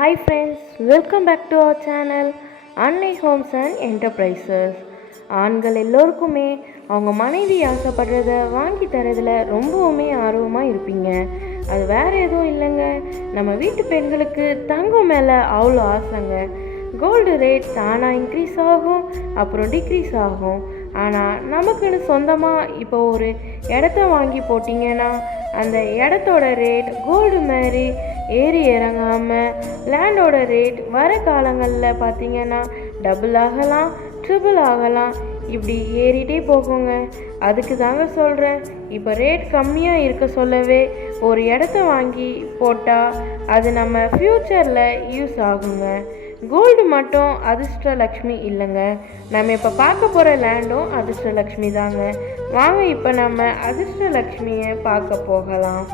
Hi friends welcome back to our channel Annai homes and enterprises ஆண்கள் எல்லோருக்குமே அவங்க மனைவி ஆசைப்படுறத வாங்கி தரதில் ரொம்பவுமே ஆர்வமாக இருப்பீங்க. அது வேறு எதுவும் இல்லைங்க. நம்ம வீட்டு பெண்களுக்கு தங்கம் மேலே அவ்வளோ ஆசைங்க. கோல்டு ரேட் தானாக இன்க்ரீஸ் ஆகும் அப்புறம் டிக்ரீஸ் ஆகும். ஆனால் நமக்குன்னு சொந்தமாக இப்போ ஒரு இடத்த வாங்கி போட்டிங்கன்னா அந்த இடத்தோட ரேட் கோல்டு மாதிரி ஏறி இறங்காமல் லேண்டோட ரேட் வர காலங்களில் பார்த்தீங்கன்னா டபுள் ஆகலாம் ட்ரிபிள் ஆகலாம். இப்படி ஏறிட்டே போகுங்க. அதுக்கு தாங்க சொல்கிறேன் இப்போ ரேட் கம்மியாக இருக்க சொல்லவே ஒரு இடத்த வாங்கி போட்டால் அது நம்ம ஃப்யூச்சரில் யூஸ் ஆகுங்க. கோல்டு மட்டும் அதிர்ஷ்டலக்ஷ்மி இல்லைங்க. நம்ம இப்போ பார்க்க போகிற லேண்டும் அதிர்ஷ்டலக்ஷ்மி தாங்க. வாங்க இப்போ நம்ம அதிர்ஷ்டலக்ஷ்மியை பார்க்க போகலாம்.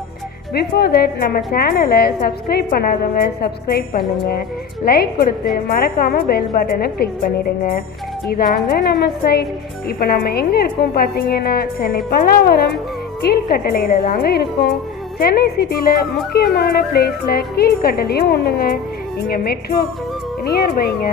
பிஃபோர் தட் நம்ம சேனலை சப்ஸ்கிரைப் பண்ணாதவங்க சப்ஸ்கிரைப் பண்ணுங்கள் லைக் கொடுத்து மறக்காமல் பெல் பட்டனை கிளிக் பண்ணிவிடுங்க இதாங்க நம்ம சைட் இப்போ நம்ம எங்கே இருக்கோம் பார்த்தீங்கன்னா சென்னை பல்லாவரம் கீழ்கட்டளையில் தாங்க இருக்கோம். சென்னை சிட்டியில் முக்கியமான பிளேஸில் கீழ்கட்டளையும் ஒன்றுங்க இங்கே மெட்ரோ நியர்பைங்க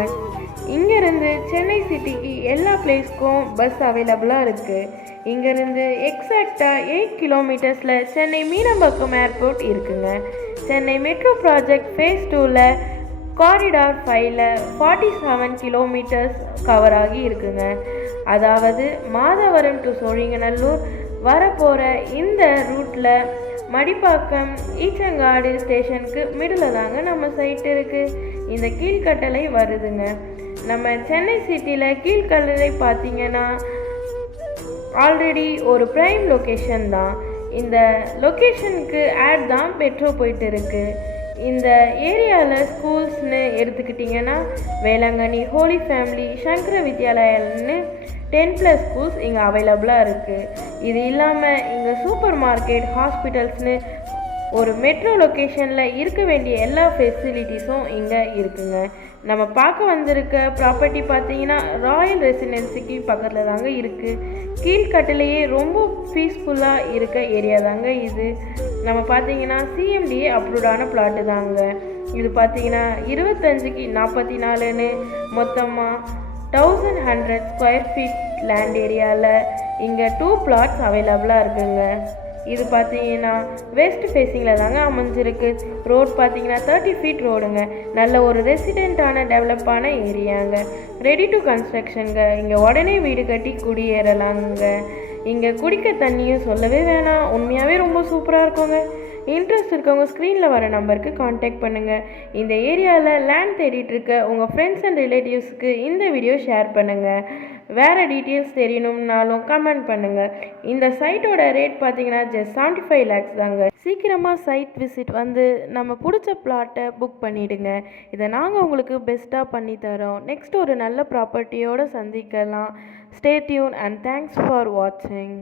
இங்கேருந்து சென்னை சிட்டிக்கு எல்லா பிளேஸ்க்கும் பஸ் அவைலபிளாக இருக்குது இங்கேருந்து எக்ஸாக்டாக எயிட் கிலோமீட்டர்ஸில் சென்னை மீனம்பாக்கம் ஏர்போர்ட் இருக்குங்க. சென்னை மெட்ரோ ப்ராஜெக்ட் ஃபேஸ் டூவில் காரிடார் ஃபைவ்ல ஃபார்ட்டி செவன் கிலோமீட்டர்ஸ் கவர் ஆகி இருக்குங்க. அதாவது மாதவரம் டு சோழிங்கநல்லூர் வரப்போகிற இந்த ரூட்டில் மடிப்பாக்கம் ஈச்சங்காடு ஸ்டேஷனுக்கு மிடில் தாங்க நம்ம சைட் இருக்குது இந்த கீழ்கட்டளை வருதுங்க. நம்ம சென்னை சிட்டியில் கீழ்கல்லறை பார்த்தீங்கன்னா ஆல்ரெடி ஒரு ப்ரைம் லொக்கேஷன் தான். இந்த லொக்கேஷனுக்கு ஆட் தான் பெட்ரோ போயிட்டு இருக்கு. இந்த ஏரியாவில் ஸ்கூல்ஸ்னு எடுத்துக்கிட்டிங்கன்னா வேளாங்கண்ணி ஹோலி ஃபேமிலி சங்கர வித்யாலயான்னு டென் ப்ளஸ் ஸ்கூல்ஸ் இங்கே அவைலபிளாக இருக்குது இது இல்லாமல் இங்கே சூப்பர் மார்க்கெட் ஹாஸ்பிட்டல்ஸ்னு ஒரு மெட்ரோ லொக்கேஷனில் இருக்க வேண்டிய எல்லா ஃபெசிலிட்டிஸும் இங்கே இருக்குங்க. நம்ம பார்க்க வந்திருக்க ப்ராப்பர்ட்டி பார்த்தீங்கன்னா ராயல் ரெசிடென்சிக்கு பக்கத்தில் தாங்க இருக்குது கீழ்கட்டிலேயே ரொம்ப பீஸ்ஃபுல்லாக இருக்க ஏரியா தாங்க இது. நம்ம பார்த்தீங்கன்னா சிஎம்டிஏ அப்ரூவ்டான பிளாட்டு தாங்க. இது பார்த்தீங்கன்னா இருபத்தஞ்சுக்கு நாற்பத்தி நாலுன்னு மொத்தமாக thousand hundred square feet land ஏரியாவில் இங்கே டூ பிளாட்ஸ் அவைலபிளாக இருக்குங்க. இது பார்த்தீங்கன்னா வெஸ்ட் ஃபேஸிங்கில் தாங்க அமைஞ்சிருக்கு. ரோட் பார்த்தீங்கன்னா தேர்ட்டி ஃபீட் ரோடுங்க நல்ல ஒரு ரெசிடெண்ட்டான டெவலப்பான ஏரியாங்க ரெடி டு கன்ஸ்ட்ரக்ஷனுங்க இங்கே உடனே வீடு கட்டி குடியேறலாங்க இங்கே குடிக்க தண்ணியும் சொல்லவே வேணாம். உண்மையாகவே ரொம்ப சூப்பராக இருக்குங்க. இன்ட்ரெஸ்ட் இருக்கவங்க ஸ்க்ரீனில் வர நம்பருக்கு காண்டாக்ட் பண்ணுங்கள் இந்த ஏரியாவில் லேண்ட் தேடிட்டு இருக்க உங்கள் ஃப்ரெண்ட்ஸ் அண்ட் ரிலேட்டிவ்ஸ்க்கு இந்த வீடியோ ஷேர் பண்ணுங்கள் வேறு டீட்டெயில்ஸ் தெரியணும்னாலும் கமெண்ட் பண்ணுங்கள் இந்த சைட்டோட ரேட் பார்த்தீங்கன்னா ஜஸ்ட் செவன்ட்டி ஃபைவ் லேக்ஸ் தாங்க. சீக்கிரமாக சைட் விசிட் வந்து நம்ம பிடிச்ச பிளாட்டை புக் பண்ணிவிடுங்க இதை நாங்கள் உங்களுக்கு பெஸ்ட்டாக பண்ணி தரோம். நெக்ஸ்ட் ஒரு நல்ல ப்ராப்பர்ட்டியோடு சந்திக்கலாம். Stay tuned and thanks for வாட்சிங்